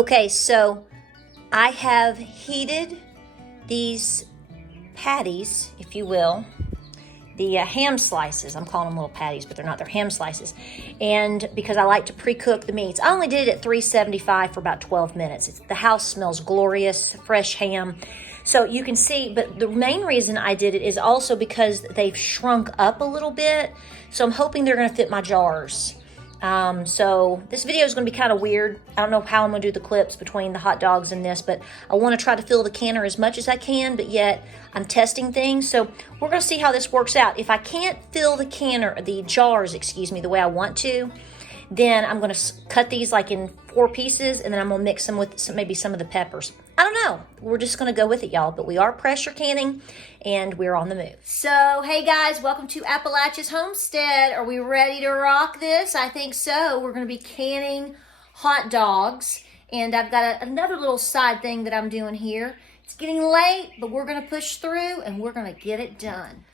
Okay, so I have heated these patties, if you will, the ham slices. I'm calling them little patties, but they're not. They're ham slices. And because I like to pre-cook the meats, I only did it at 375 for about 12 minutes. The house smells glorious, fresh ham. So you can see, but the main reason I did it is also because they've shrunk up a little bit. So I'm hoping they're gonna fit my jars. So this video is going to be kind of weird. I don't know how I'm going to do the clips between the hot dogs and this, but I want to try to fill the canner as much as I can, but yet I'm testing things. So we're going to see how this works out. If I can't fill the jars, the way I want to, then I'm going to cut these like in 4 pieces, and then I'm going to mix them with maybe some of the peppers. I don't know. We're just going to go with it, y'all. But we are pressure canning, and we're on the move. So, hey guys, welcome to Appalachia's Homestead. Are we ready to rock this? I think so. We're going to be canning hot dogs, and I've got another little side thing that I'm doing here. It's getting late, but we're going to push through, and we're going to get it done.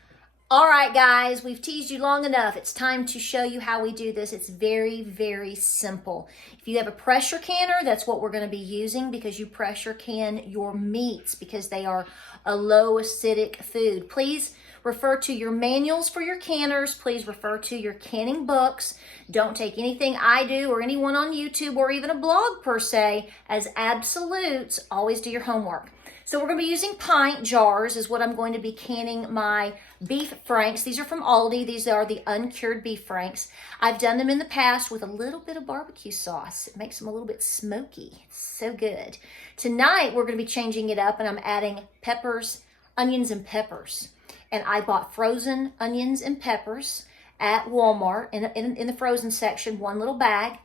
All right, guys, we've teased you long enough. It's time to show you how we do this. It's very, very simple. If you have a pressure canner, that's what we're going to be using, because you pressure can your meats because they are a low acidic food. Please refer to your manuals for your canners. Please refer to your canning books. Don't take anything I do or anyone on YouTube or even a blog per se as absolutes. Always do your homework. So we're going to be using pint jars is what I'm going to be canning my beef franks. These are from Aldi. These are the uncured beef franks. I've done them in the past with a little bit of barbecue sauce. It makes them a little bit smoky. It's so good. Tonight we're going to be changing it up, and I'm adding peppers, onions, and peppers. And I bought frozen onions and peppers at Walmart in the frozen section, one little bag.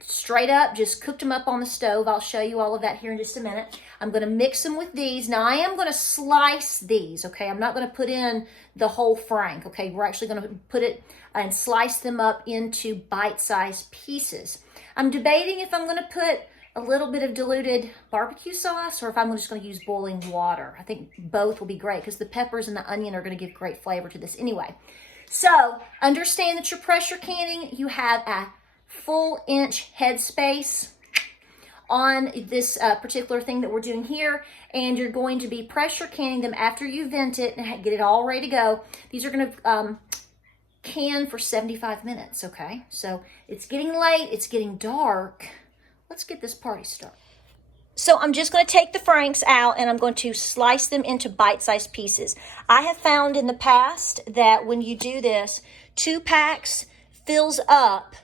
Straight up, just cooked them up on the stove. I'll show you all of that here in just a minute. I'm going to mix them with these. Now, I am going to slice these, okay? I'm not going to put in the whole frank, okay? We're actually going to put it and slice them up into bite-sized pieces. I'm debating if I'm going to put a little bit of diluted barbecue sauce or if I'm just going to use boiling water. I think both will be great because the peppers and the onion are going to give great flavor to this anyway. So, understand that you're pressure canning. You have a full inch headspace on this particular thing that we're doing here, and you're going to be pressure canning them after you vent it and get it all ready to go. These are going to can for 75 minutes, okay? So it's getting late, it's getting dark. Let's get this party started. So I'm just going to take the franks out and I'm going to slice them into bite-sized pieces. I have found in the past that when you do this, 2 packs fills up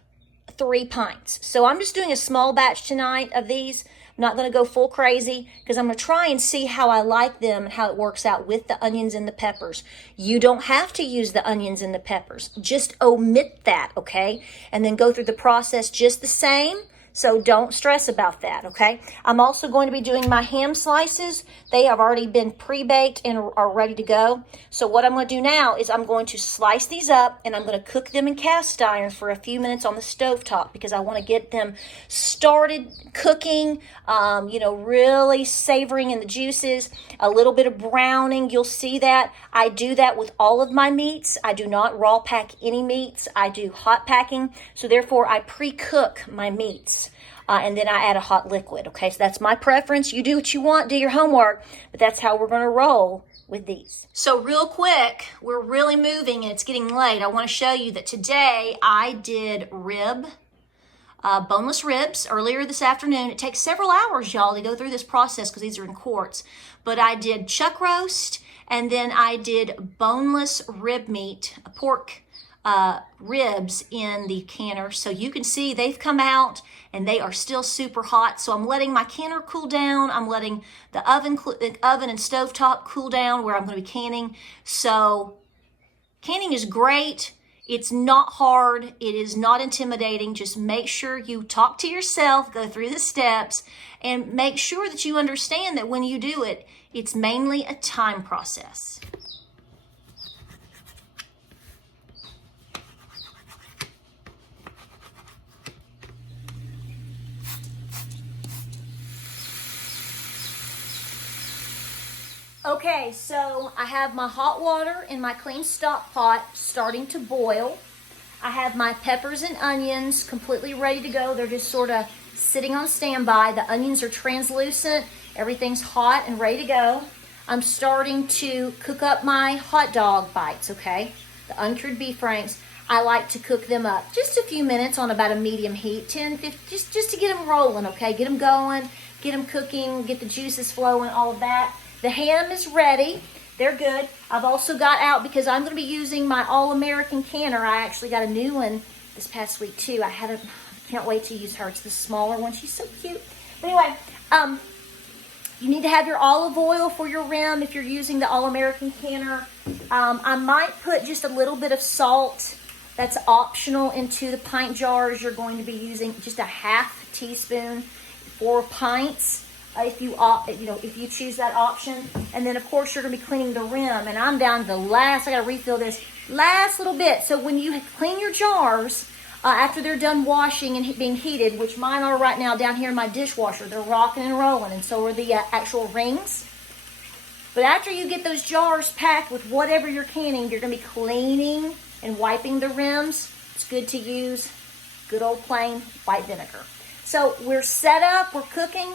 3 pints. So I'm just doing a small batch tonight of these. I'm not going to go full crazy because I'm going to try and see how I like them and how it works out with the onions and the peppers. You don't have to use the onions and the peppers. Just omit that, okay? And then go through the process just the same. So don't stress about that, okay? I'm also going to be doing my ham slices. They have already been pre-baked and are ready to go. So what I'm going to do now is I'm going to slice these up and I'm going to cook them in cast iron for a few minutes on the stovetop because I want to get them started cooking, really savoring in the juices, a little bit of browning. You'll see that. I do that with all of my meats. I do not raw pack any meats. I do hot packing. So therefore, I pre-cook my meats. And then I add a hot liquid, okay? So that's my preference. You do what you want, do your homework, but that's how we're going to roll with these. So real quick, we're really moving and it's getting late. I want to show you that today I did boneless ribs earlier this afternoon. It takes several hours, y'all, to go through this process because these are in quarts. But I did chuck roast, and then I did boneless rib meat, pork ribs in the canner. So you can see they've come out and they are still super hot. So I'm letting my canner cool down. I'm letting the oven and stovetop cool down where I'm going to be canning. So canning is great. It's not hard. It is not intimidating. Just make sure you talk to yourself, go through the steps, and make sure that you understand that when you do it, it's mainly a time process. Okay, so I have my hot water in my clean stock pot starting to boil. I have my peppers and onions completely ready to go. They're just sort of sitting on standby. The onions are translucent. Everything's hot and ready to go. I'm starting to cook up my hot dog bites, okay? The uncured beef franks. I like to cook them up just a few minutes on about a medium heat, 10, 15, just to get them rolling, okay? Get them going, get them cooking, get the juices flowing, all of that. The ham is ready. They're good. I've also got out, because I'm going to be using my All-American canner. I actually got a new one this past week too. I can't wait to use her. It's the smaller one. She's so cute. But anyway, you need to have your olive oil for your rim if you're using the All-American canner. I might put just a little bit of salt. That's optional into the pint jars. You're going to be using just a half teaspoon for pints. If you choose that option. And then of course you're going to be cleaning the rim, and I'm down to the last. I got to refill this last little bit. So when you clean your jars after they're done washing and being heated, which mine are right now down here in my dishwasher, they're rocking and rolling, and so are the actual rings. But after you get those jars packed with whatever you're canning, you're going to be cleaning and wiping the rims. It's good to use good old plain white vinegar. So we're set up, we're cooking.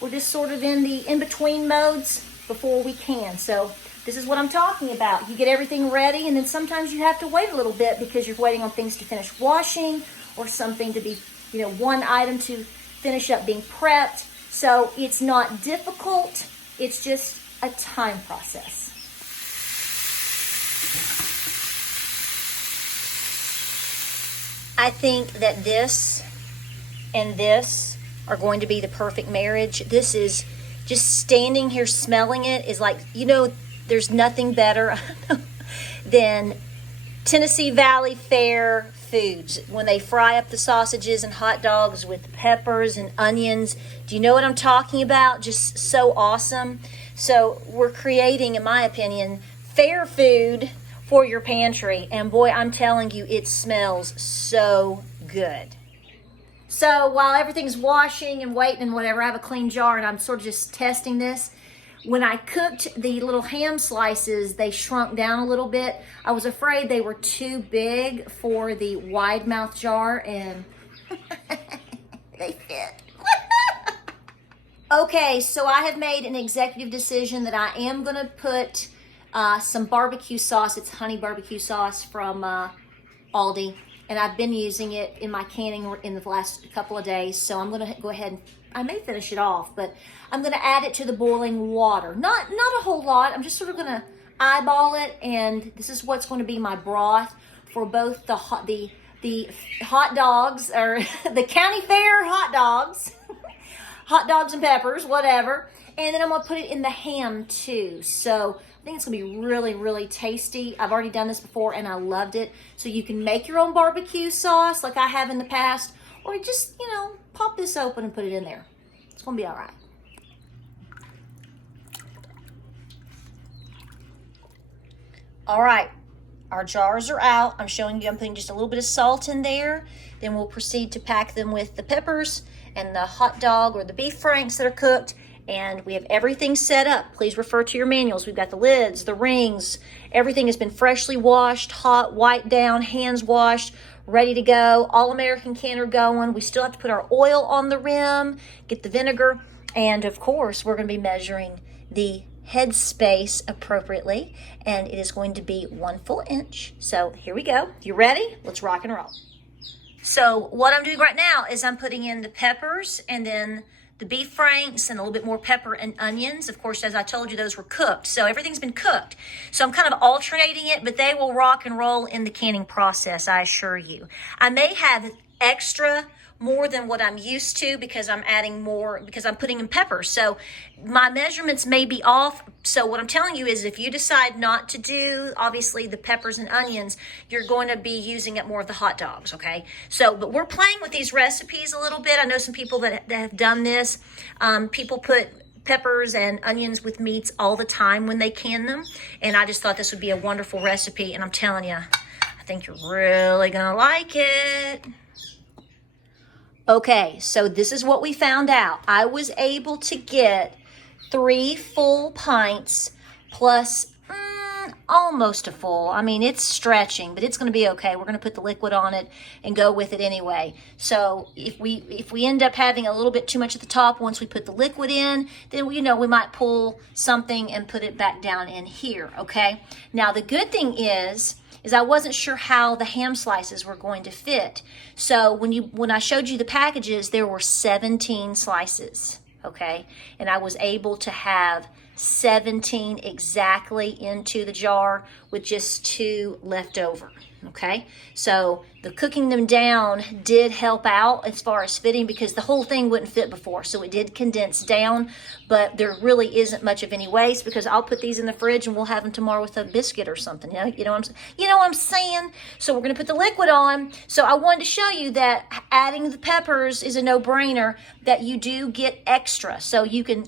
We're just sort of in the in-between modes before we can. So this is what I'm talking about. You get everything ready, and then sometimes you have to wait a little bit because you're waiting on things to finish washing, or something to be, one item to finish up being prepped. So it's not difficult. It's just a time process. I think that this and this are going to be the perfect marriage. This is just standing here smelling it is like, there's nothing better than Tennessee Valley Fair foods. When they fry up the sausages and hot dogs with peppers and onions. Do you know what I'm talking about? Just so awesome. So we're creating, in my opinion, fair food for your pantry. And boy, I'm telling you, it smells so good. So while everything's washing and waiting and whatever, I have a clean jar and I'm sort of just testing this. When I cooked the little ham slices, they shrunk down a little bit. I was afraid they were too big for the wide mouth jar, and they fit. Okay, so I have made an executive decision that I am going to put some barbecue sauce. It's honey barbecue sauce from Aldi. And I've been using it in my canning in the last couple of days. So I'm going to go ahead and, I may finish it off, but I'm going to add it to the boiling water. Not a whole lot. I'm just sort of going to eyeball it. And this is what's going to be my broth for both the hot dogs, or the county fair hot dogs, hot dogs and peppers, whatever. And then I'm going to put it in the ham too. So I think it's going to be really, really tasty. I've already done this before and I loved it. So you can make your own barbecue sauce like I have in the past, or just, pop this open and put it in there. It's going to be all right. All right, our jars are out. I'm showing you I'm putting just a little bit of salt in there. Then we'll proceed to pack them with the peppers and the hot dog or the beef franks that are cooked. And we have everything set up. Please refer to your manuals. We've got the lids, the rings. Everything has been freshly washed, hot, wiped down, hands washed, ready to go. All-American canner going. We still have to put our oil on the rim, get the vinegar. And of course, we're going to be measuring the head space appropriately. And it is going to be 1 full inch. So here we go. You ready? Let's rock and roll. So what I'm doing right now is I'm putting in the peppers and then the beef franks and a little bit more pepper and onions. Of course, as I told you, those were cooked. So everything's been cooked. So I'm kind of alternating it, but they will rock and roll in the canning process, I assure you. I may have extra more than what I'm used to because I'm adding more, because I'm putting in pepper. So my measurements may be off. So what I'm telling you is if you decide not to do, obviously, the peppers and onions, you're going to be using up more of the hot dogs, okay? So, but we're playing with these recipes a little bit. I know some people that have done this. People put peppers and onions with meats all the time when they can them. And I just thought this would be a wonderful recipe. And I'm telling you, I think you're really going to like it. Okay, so this is what we found out. I was able to get 3 full pints plus, almost a full. I mean, it's stretching, but it's going to be okay. We're going to put the liquid on it and go with it anyway. So if we end up having a little bit too much at the top once we put the liquid in, then we might pull something and put it back down in here, okay? Now the good thing is I wasn't sure how the ham slices were going to fit. So when I showed you the packages, there were 17 slices, okay? And I was able to have 17 exactly into the jar with just 2 left over, okay? So the cooking them down did help out as far as fitting, because the whole thing wouldn't fit before, so it did condense down, but there really isn't much of any waste, because I'll put these in the fridge and we'll have them tomorrow with a biscuit or something. You know what I'm saying? So we're going to put the liquid on. So I wanted to show you that adding the peppers is a no-brainer, that you do get extra, so you can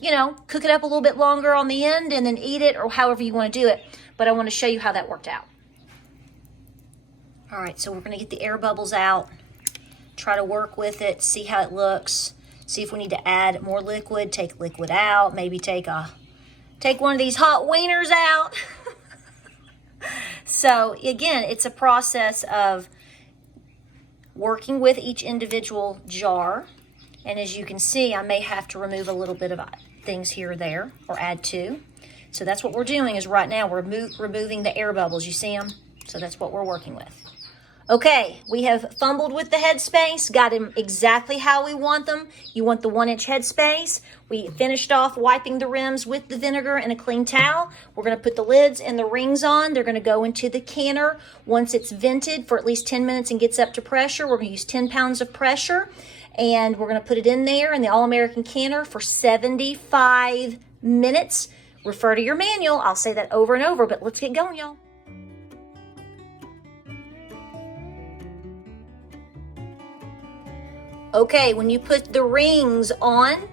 cook it up a little bit longer on the end and then eat it, or however you want to do it. But I want to show you how that worked out. All right, so we're going to get the air bubbles out, try to work with it, see how it looks, see if we need to add more liquid, take liquid out, maybe take one of these hot wieners out. So again, it's a process of working with each individual jar. And as you can see, I may have to remove a little bit of things here or there, or add to. So that's what we're doing, is right now we're removing the air bubbles. You see them? So that's what we're working with. Okay, we have fumbled with the headspace, got them exactly how we want them. You want the 1-inch headspace. We finished off wiping the rims with the vinegar and a clean towel. We're going to put the lids and the rings on. They're going to go into the canner once it's vented for at least 10 minutes and gets up to pressure. We're going to use 10 pounds of pressure, and we're going to put it in there in the All-American canner for 75 minutes. Refer to your manual. I'll say that over and over, but let's get going, y'all. Okay, when you put the rings on,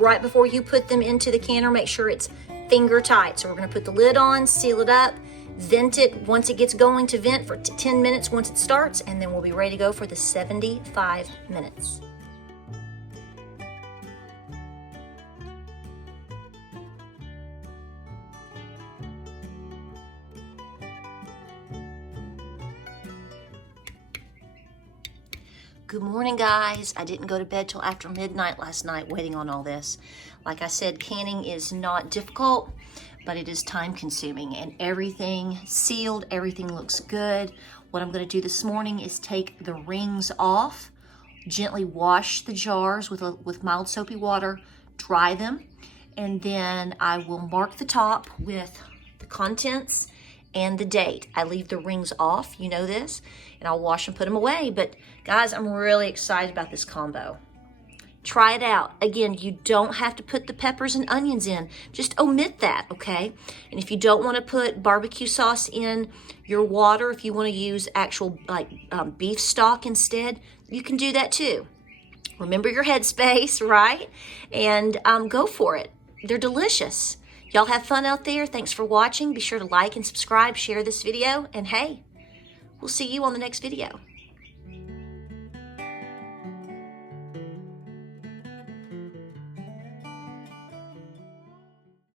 right before you put them into the canner, make sure it's finger tight. So we're going to put the lid on, seal it up, vent it once it gets going to vent for 10 minutes once it starts, and then we'll be ready to go for the 75 minutes. Good morning, guys. I didn't go to bed till after midnight last night waiting on all this. Like I said, canning is not difficult, but it is time consuming, and everything sealed, everything looks good. What I'm going to do this morning is take the rings off, gently wash the jars with mild soapy water, dry them, and then I will mark the top with the contents and the date. I leave the rings off, you know this, and I'll wash and put them away. But guys, I'm really excited about this combo. Try it out. Again, you don't have to put the peppers and onions in. Just omit that, okay? And if you don't want to put barbecue sauce in your water, if you want to use actual beef stock instead, you can do that too. Remember your headspace, right? And go for it. They're delicious. Y'all have fun out there. Thanks for watching. Be sure to like and subscribe, share this video, and hey, we'll see you on the next video.